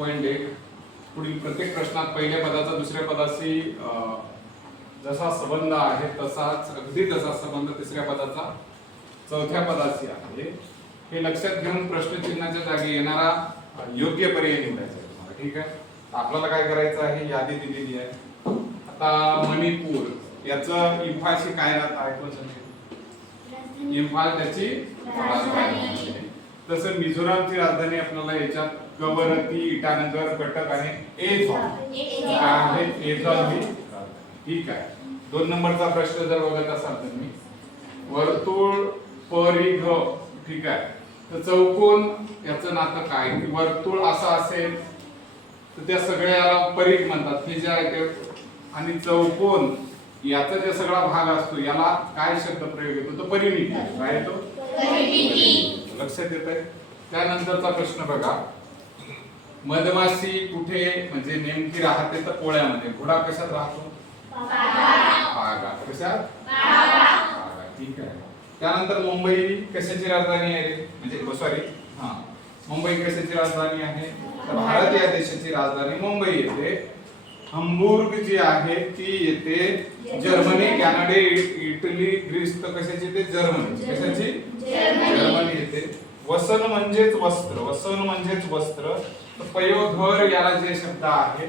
3.1 पुढील प्रत्येक प्रश्नात पहिल्या पदाचा दुसऱ्या पदाशी जसा संबंध आहे तसाच अगदी तसा संबंध तिसऱ्या पदाचा चौथ्या पदाशी आहे हे लक्षात घेऊन प्रश्नचिन्हाच्या जागी येणारा योग्य पर्याय निवडायचा आहे तुम्हाला. ठीक आहे. आपल्याला काय करायचं आहे, यादी दिलेली आहे. आता मणिपूर याचं इम्फालशी काय नातं आहे कोण सांगेल? इम्फाल त्याची राजधानी आहे. तसं मिझोरामची राजधानी आपल्याला याच्यात गवरती, इटानगर, कटक आणि एझॉल ही. ठीक आहे. 2 नंबरचा प्रश्न जर बघत असाल तुम्ही, वर्तुळ परिघ. ठीक आहे. तर चौकोन याचं नातं काय की वर्तुळ असं असेल तर त्या सगळ्याला परिघ म्हणतात हे जे आहे ते, आणि चौकोन याचा जे सगळा भाग असतो याला काय शब्द प्रयोग येतो? तो परिमिती. काय येतो? परिमिती. लक्षात येत आहे. त्यानंतरचा प्रश्न बघा, मधमाशी कुठे म्हणजे नेमकी राहते? तर पोळ्यामध्ये. घोडा कशात राहतो? बागा. कशात? बागा. ठीक आहे. त्यानंतर मुंबई कशाची राजधानी आहे? म्हणजे सॉरी मुंबई कशाची राजधानी आहे? तर भारत या देशाची राजधानी मुंबई येते. हम्बुर्ग जी आहे ती येते जर्मनी, कॅनडा, इटली, ग्रीस. तर कशाची येते? जर्मनी. कशाची? जर्मनी येते. वसन म्हणजेच वस्त्र. वसन म्हणजेच वस्त्र. तर पयोधर याला जे शब्द आहे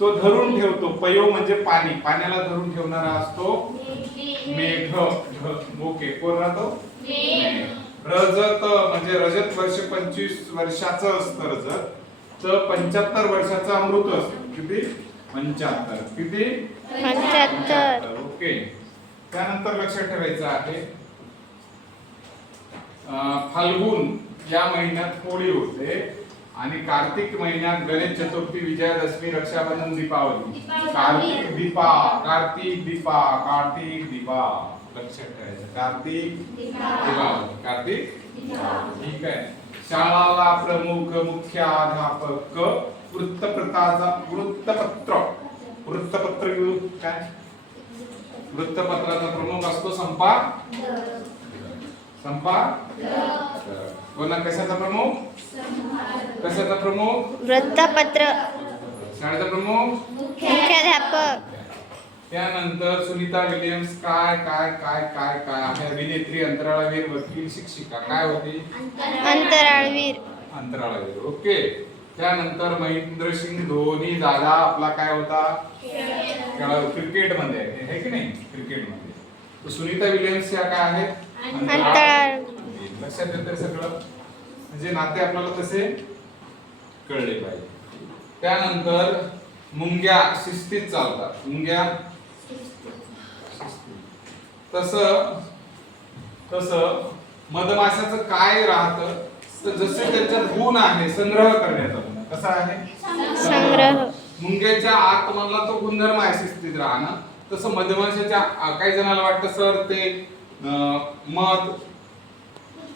तो धरून ठेवतो. पयो म्हणजे पाणी, पाण्याला धरून ठेवणारा असतो मेघ. ओके. कोण राहतो? रजत म्हणजे रजत वर्ष 25 वर्षाचं असतं रजत. तर 75 वर्षाचा अमृत असतो. किती? 75. किती? 75. ओके. त्यानंतर लक्षात ठेवायचं आहे फाल्गुन या महिन्यात होळी होते आणि कार्तिक महिन्यात गणेश चतुर्थी, विजयादशमी, रक्षाबंधन, दीपावली. कार्तिक दीपा, कार्तिक दीपा, कार्तिक दीपा. लक्षात ठेवायचं. कार्तिक दीपावली, कार्तिक दीपावली. ठीक आहे. शाळाला प्रमुख, मुख्याध्यापक, वृत्तपत्र. वृत्तपत्र काय? वृत्तपत्राचा प्रमुख असतो कोणा? कशाचा प्रमुख? कशाचा प्रमुख? वृत्तपत्र. शाळेचा प्रमुख? मुख्याध्यापक. त्यानंतर सुनीता विलियम्स काय काय काय काय काय आहे? अभिनेत्री, अंतराळवीर, वकील, शिक्षिका. काय होती? अंतराळवीर. अंतराळवीर. ओके. त्यानंतर महेंद्रसिंग धोनी दादा आपला काय होता? खेळाडू. क्रिकेट मध्ये आहे की नाही? क्रिकेट मध्ये. तो सुनीता विलियम्स या काय आहेत? अंतराळ. लक्षात येतं सगळं. म्हणजे नाते आपल्याला तसे कळले पाहिजे. त्यानंतर मुंग्या शिस्तीत चालतात. मुंग्या तसं मधमाशाचं काय राहतं? तर जसे त्याच्यात गुण आहे संग्रह करण्याचा गुण. कसा आहे? संग्रह. मुंग्याच्या आतमधला तो गुणधर्म आहे शिस्तीत राहणं. तसं मधमाशाच्या काही जणांना वाटतं सर ते मध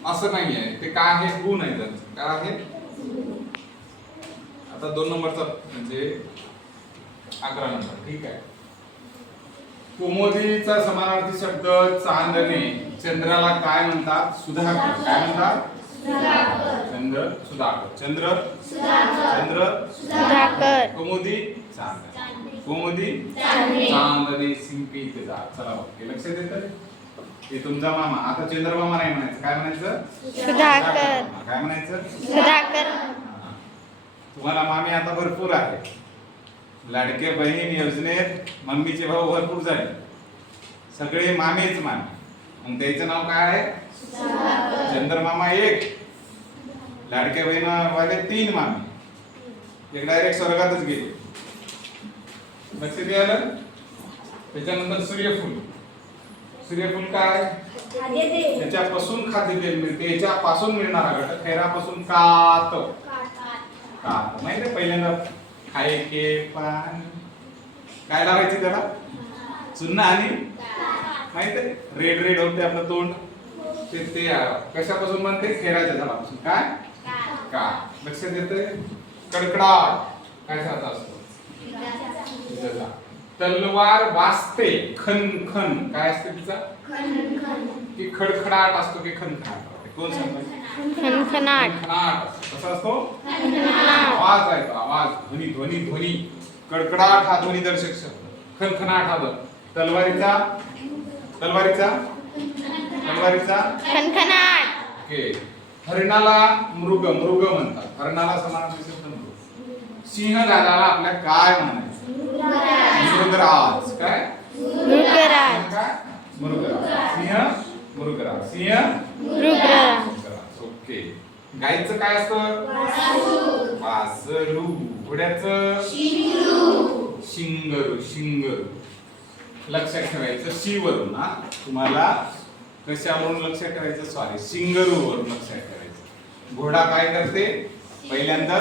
असं नाही आहे. ते काय आहे? गुण आहे त्यांचं. काय आहे? आता 2 नंबरचा म्हणजे 11 नंबर. ठीक आहे. कुमुदीचा समानार्थी शब्द चांदणे. चंद्राला काय म्हणतात? सुधाकर. काय म्हणतात? चंद्र सुधाकर. चंद्र सुधाकर. कुमुदी चांदणे. कुमुदी चांदणे शिंपीत जा. चला ओके. लक्षात येतं? हे तुमचा मामा. आता चंद्रमामा नाही म्हणायचं. काय म्हणायचं? सुधाकर. काय म्हणायचं? सुधाकर. तुम्हाला मामी आता भरपूर आहे. लाडके बहीण योजनेत मम्मीचे भाऊ भरपूर झाले. सगळे मामेच मामे. मग त्याचं नाव काय आहे? चंद्रमामा 1. लाडके बहीण वाले 3 मामे. एक डायरेक्ट स्वर्गातच गेले. लक्षात आलं? त्याच्यानंतर सूर्यफूल. सूर्यफूल काय? त्याच्यापासून खाद्यतेल मिळते. याच्यापासून मिळणारा घटक खैरापासून कात. कात माहिती? पहिल्यांदा खायके पान काय लावायचे त्याला? चुन्ना आणि माहिती? रेड रेड होते आपलं तोंड. ते कशापासून बनते? खेराच्या झाडापासून. काय? का. लक्षात येते? कडकडाट काय झाला असतो? तलवार वाजते. खन खन काय असते तिचा? ती खडखडाट असतो की खनखनाट. कोण सांगतो? खनखनाट खनखनाट. कसा असतो? खनखनाट आवाज आहे तो, आवाज, ध्वनी ध्वनी ध्वनी. कडकडाट हा ध्वनी दर्शक शब्द. खनखनाट हा ध्वनी. तलवारीचा तलवारीचा तलवारीचा खनखनाट ओके. हरणाला मृग मृग म्हणतात. हरणाला समानार्थी शब्द मृग. सिंह गालाला आपल्या काय म्हणायचं? मृगराज. काय? मृगराज काय? मृगराज. सिंह मृगराज. सिंह मृगराज मृगराज. ओके. गाईचं काय असतं? वासरू. घोड्याचं शिंगरू. शिंगरू. लक्षात ठेवायचं शी वरून. हा तुम्हाला कशावरून लक्षात ठेवायचं? सॉरी, शिंगरू वरून लक्षात ठेवायचं. घोडा काय करते? पहिल्यांदा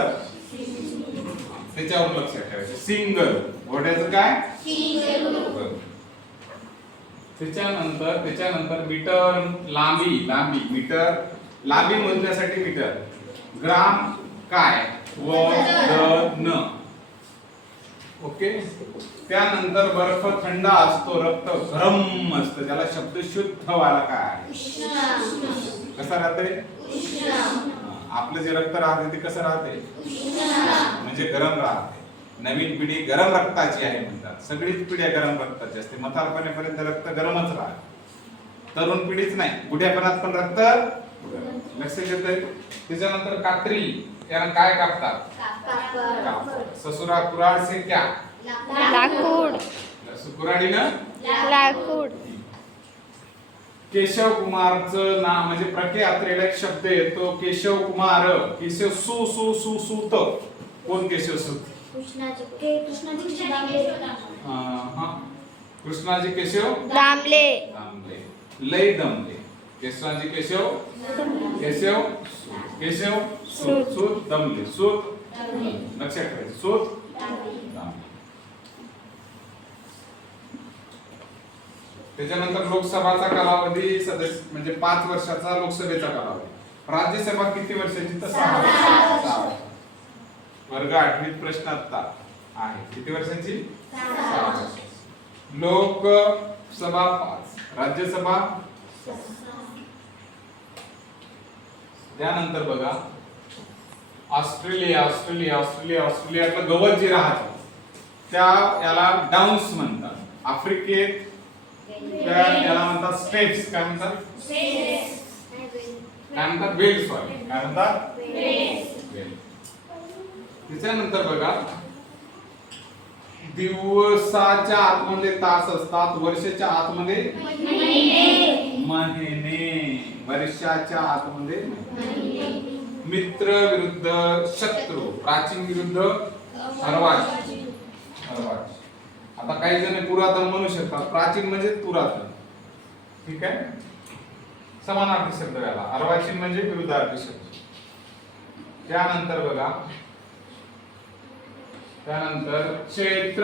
त्याच्यावरून लक्षात ठेवायचं. शिंगरू. घोड्याचं काय? बरोबर. त्याच्यानंतर मीटर. लांबी. लांबी. मीटर. लांबी मोजण्यासाठी मीटर. ग्राम काय? वजन. ओके. त्यानंतर बर्फ थंड असतो, रक्त गरम असतं, त्याला शब्द शुद्ध व्हायला काय? कसा राहते? आपलं जे रक्त राहते ते कसं राहते? म्हणजे गरम राहते. नवीन पिढी गरम रक्ताची आहे म्हणतात. सगळीच पिढ्या गरम रक्ताची असते. म्हातारपणापर्यंत रक्त गरमच राहते. तरुण पिढीच नाही, बुढ्यापणात पण रक्त लक्ष येते. त्याच्यानंतर कात्री. त्याला काय कापतात? ससुरा कुराड से क्या? लाकूड कुराडीनं लाकूड केशव कुमारचं नाव म्हणजे प्रके यात्रेला एक शब्द येतो केशव कुमार. केशव सु सु सु सूत. कोण केशव सूत? कृष्णाजी केशव दामले दामले. लय दमले. कृष्णाजी केशव केशव केशव सूत. सूत दमले. सूत लक्षात ठेवायचं. सूत दामले. त्याच्यानंतर लोकसभाचा कालावधी सदस्य म्हणजे 5 वर्षाचा लोकसभेचा कालावधी. राज्यसभा किती वर्षाची? तर 6 वर्षाची. वर्ग 8वीत प्रश्न आता आहे. किती वर्षाची? 6 वर्षाची. लोकसभा 5, राज्यसभा. त्यानंतर बघा ऑस्ट्रेलिया. ऑस्ट्रेलिया ऑस्ट्रेलिया ऑस्ट्रेलियातलं गवत जे राहतं त्या याला डाऊन्स म्हणतात. आफ्रिकेत याला म्हणतात स्टेप्स. काय म्हणतात? काय म्हणतात? वेल. सॉरी, काय म्हणतात? वेल. त्याच्यानंतर बघा दिवसाच्या आतमध्ये तास असतात, वर्षाच्या आतमध्ये महिने, वर्षाच्या आतमध्ये मित्र विरुद्ध शत्रू, प्राचीन विरुद्ध अर्वाचीन. आता काही जण पुरातन म्हणू शकतात. प्राचीन म्हणजे पुरातन. ठीक आहे. समानार्थी शब्द याला. अर्वाचीन म्हणजे विरुद्धार्थी शब्द. त्यानंतर बघा चैत्र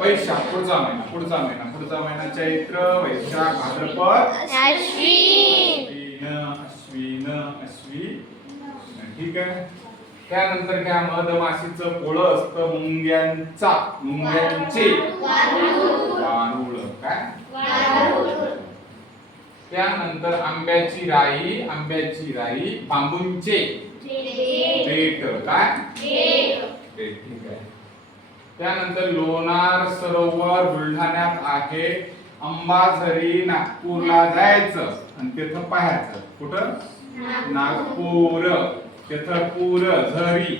वैशाख. पुढचा महिना चैत्र वैशाख भाद्रपद अश्विन. ठीक आहे. त्यानंतर काय? मधमाशीचं पोळं असतं. मुंग्यांचे वारुळ. काय? त्यानंतर आंब्याची राई. बांबूंचे पेट. काय? पेट. ठीक आहे. त्यानंतर लोणार सरोवर बुलढाण्यात आहे. अंबाझरी नागपूरला जायचं आणि तिथं पाहायचं. कुठं? नागपूर. तिथं पूर झरी.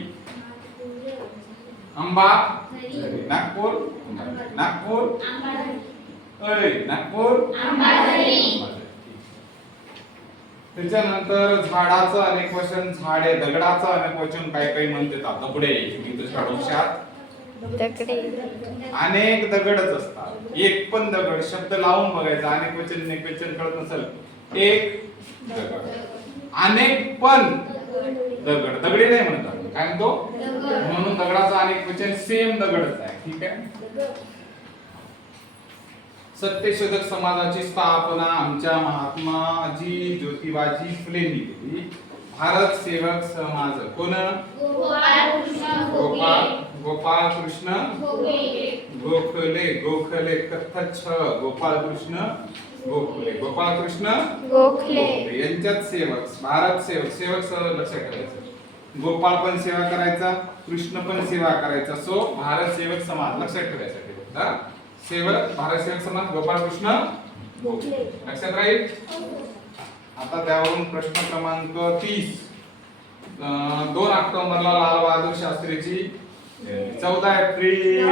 अंबा नागपूर. नागपूर. त्याच्यानंतर झाडाचं अनेक वचन झाडे. दगडाचं अनेक वचन काही म्हणतात दगडे. दगडे. अनेक दगडच असतात. एक पण दगड शब्द लावून बघायचा. अनेक वचन कळत नसेल. एक दगड. अनेक पण दगड. दगडी नाही म्हणतात. काय म्हणतो? म्हणून दगडाचं अनेक वचन सेम दगडच आहे. ठीक आहे. सत्यशोधक समाजाची स्थापना आमच्या महात्माजी ज्योतिबाजी फुलेंनी केली. भारत सेवक समाज कोण? गोपाळ गोपाळ कृष्ण गोखले गोखले कथ्थच गोपाळ कृष्ण गोखले गोपाळ कृष्ण गोखले यांच्यात सेवक भारत सेवक सेवक सर्व लक्षात ठेवायचं गोपाळ पण सेवा करायचा कृष्ण पण सेवा करायचा सो भारत सेवक समाज लक्षात ठेवायसाठी हा सेवक भारत सेवक समाज गोपाळ कृष्ण गोखले लक्षात राहील आता त्यावरून प्रश्न क्रमांक 30 2 ऑक्टोबरला लाल बहादूर शास्त्रीची 14 April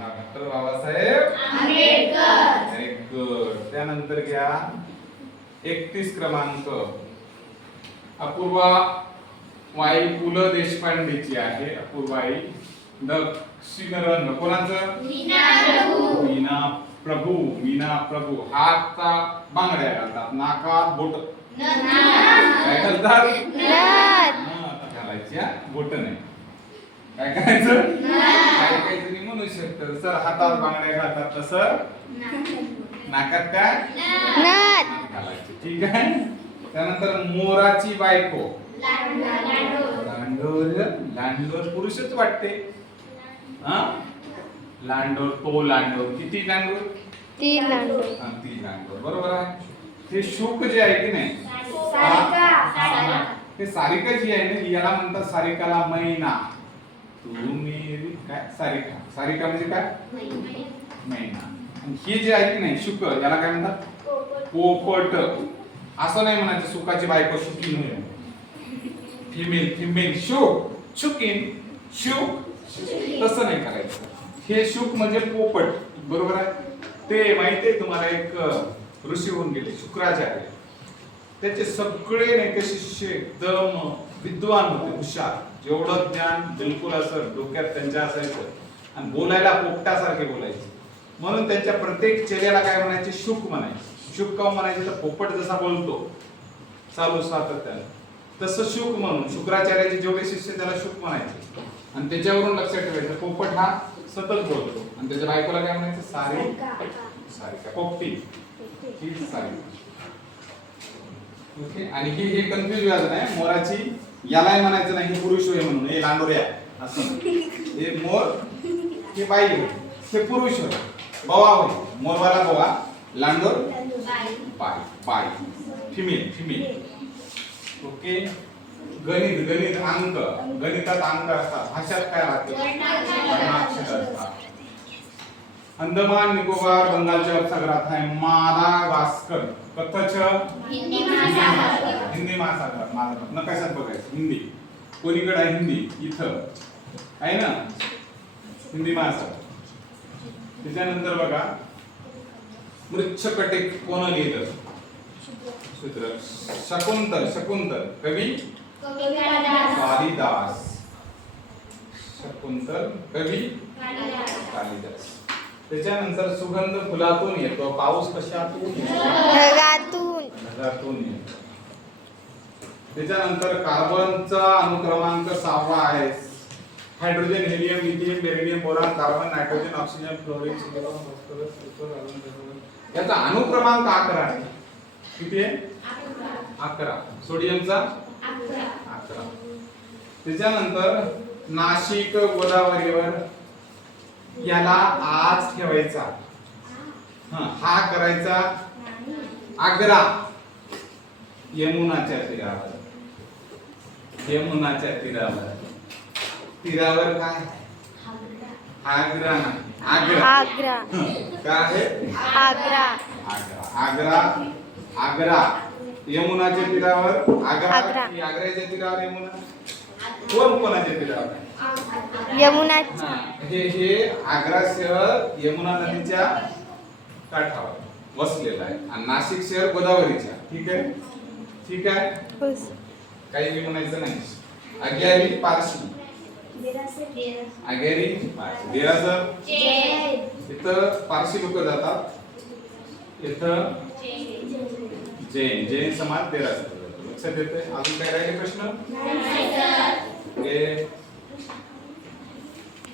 doctor Babasaheb Ambedkar very good त्यानंतर घ्या 31 क्रमांक अपूर्वा वाई पु ल देशपांडेची आहे अपूर्वाई दक्षिण रंग कोणाचं मीना प्रभू हातचा बांगड्या घालतात नाकात बोट काय घालतात घालायची बोट नाही काय करायचं काही जणी म्हणू शकतात सर हातात बांगड्या घालतात तसं नाकात काय घालायचे ठीक आहे त्यानंतर मोराची बायको लांडोर पुरुषच वाटते हा लांडोर तो लांडोर किती लांडोर ती लांडोर ती लांडोर बरोबर आहे हे शुक जे आहे की नाही हे सारिका जी आहे ना याला म्हणतात सारिकाला मैना तुम्ही काय सारिका सारिका म्हणजे काय मैना आणि हे जे आहे की नाही शुक याला काय म्हणतात पोपट असं नाही म्हणायचं सुकाची बायको शुकीन होईल फिमेल शुक शुकीन शुक तसं नाही करायचं हे शुक म्हणजे पोपट बरोबर आहे ते माहितीये तुम्हाला एक ऋषी होऊन गेले शुक्राचार्य त्याचे सगळे नाही का शिष्य एकदम विद्वान होते हुशार जेवढं ज्ञान बिलकुल असं डोक्यात त्यांच्या असायचं आणि बोलायला पोपटासारखे बोलायचे म्हणून त्यांच्या प्रत्येक चेहऱ्याला काय म्हणायचे शुक म्हणायचे शुक का म्हणायचे तर पोपट जसा बोलतो चालू सातत्याने तसं शुक म्हणून शुक्राचार्याचे जेवढे शिष्य त्याला शुक म्हणायचे आणि त्याच्यावरून लक्षात ठेवायचं पोपट हा सतत बोलतो आणि त्याच्या बायकोला काय म्हणायचं सारिका पोपटी ही सारिका ओके आणि हे कन्फ्युज व्हायचं नाही मोराची यालाही म्हणायचं नाही हे पुरुष होय म्हणून हे लांडोऱ्या असं हे मोर हे बाई होय हे पुरुष होय बवा होय मोरवाला बवा लांडोर बाई फिमेल ओके गणित अंक गणितात अंक असतात भाषात काय राहते अंदमान निकोबार बंगालच्या उपसागरात आहे मादागास्कर कथ्थच हिंदी महासागर नकाशात बघायचं हिंदी कोणीकडे आहे हिंदी इथं आहे ना हिंदी महासागर त्याच्यानंतर बघा मृच्छकटे कोण लिहिलं सूत्र शकुंतल कवी कालिदास शकुंतल कवी कालिदास त्याच्यानंतर सुगंध फुलातून येतो पाऊस कशातून ढगातून येतो त्याच्यानंतर कार्बनचा अनुक्रमांक 6वा आहे hydrogen helium lithium beryllium boron carbon nitrogen oxygen fluorine silicon phosphorus sulphur याचा अनुक्रमांक 11 आहे किती आहे 11 सोडियमचा 11 त्याच्यानंतर नाशिक गोदावरीवर याला आज ठेवायचा हा करायचा आग्रा यमुनाच्या तीरावर काय आग्रा आग्रा काय आहे आग्रा यमुनाच्या तीरावर आग्राच्या तीरावर यमुना कोणाच्या तीरावर यमुना हे आग्रा शहर यमुना नदीच्या काठावर वसलेलं आहे आणि नाशिक शहर गोदावरीच्या ठीक आहे काही मी म्हणायचं नाही अग्यारी पारशी देरासर इथं पारशी लोक जातात इथं जैन समाज देरासर लक्षात येते अजून काय राहिले प्रश्न